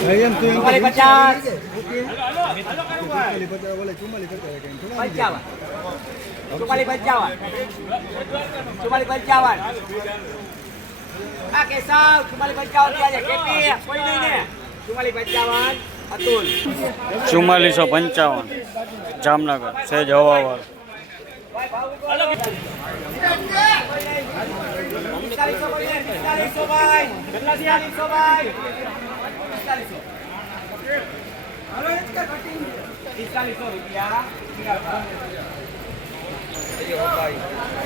પચાસ. થોડા પંચાવન. ચુમ્માલીસ પંચાવન. આ કેશવ ચુમ્માલીસ પંચાવન કેપી કોઈ નહીં ને. ચુમ્માલીસ પંચાવન અતુલ. ચુમ્માલીસો પંચાવન. જામનગર સેજ હવાવાળું. પિસ્તાલીસો ભાઈ. પિસ્તાલીસો ભાઈ? પિસ્તાલીસો. પિસ્તાલીસો રૂપિયા.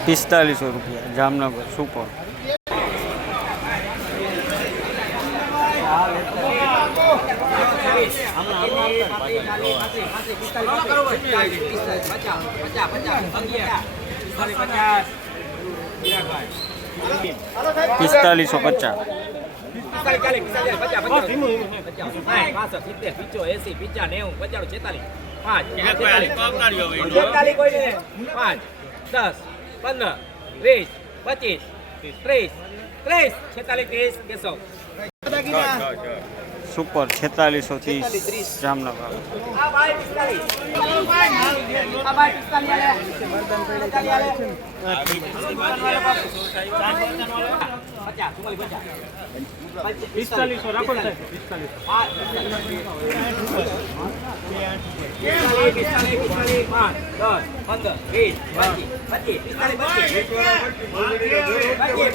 પિસ્તાલીસો રૂપિયા. જામનગર સુપર. પિસ્તાલીસો પચાસ. પચીસ ત્રીસ ત્રીસ છેતાલીસ ત્રીસ છેતાલીસો. ત્રીસ જામનગર પિસ્તાલીસ આલે પચાસ પચાસ રાખો પિસ્તાલીસ પિસ્તાલીસ પિસ્તાલીસ પાંચ દસ પંદર વીસ પચીસ પચીસ ત્રીસ પચીસ સુપર પચીસ ત્રીસ. પચીસ પિસ્તાલીસ પચીસ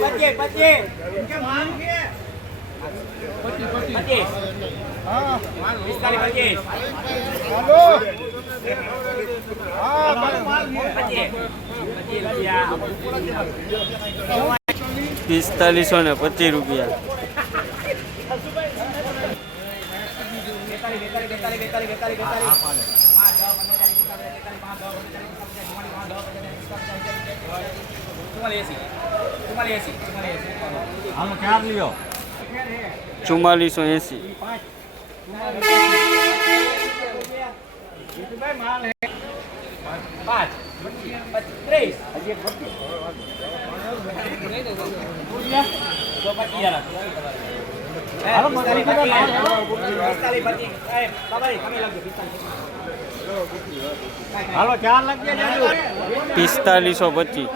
પચીસ પચીસ રૂપિયા પિસ્તાલીસો ને પચીસ રૂપિયા. ચુમ્માલીસો એસી. હાલો ચાર લાગી પિસ્તાલીસો પચીસ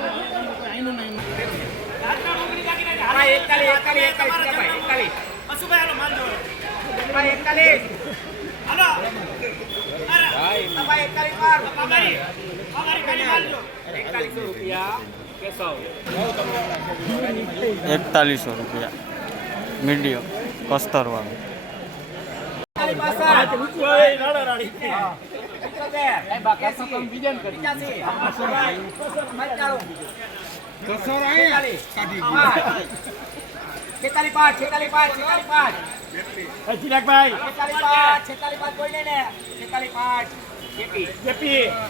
હા, એકતાલીસ, એકતાલીસ, એકતાલીસ, એકતાલીસ. એકતાલીસ. ભાઈ, એકતાલીસ રૂપિયા. મીડિયો મીડિયમ કસ્તરવાળું. છેતાલીસ. પાંચ. છેતાલીસ પાંચ છેતાલીસ પાંચ છેતાલીસ પાંચ છેતાલીસ પાંચ છેતાલીસ પાંચ કોઈ નહીં ને છેતાલીસ પાંચ. Yippee. Yippee.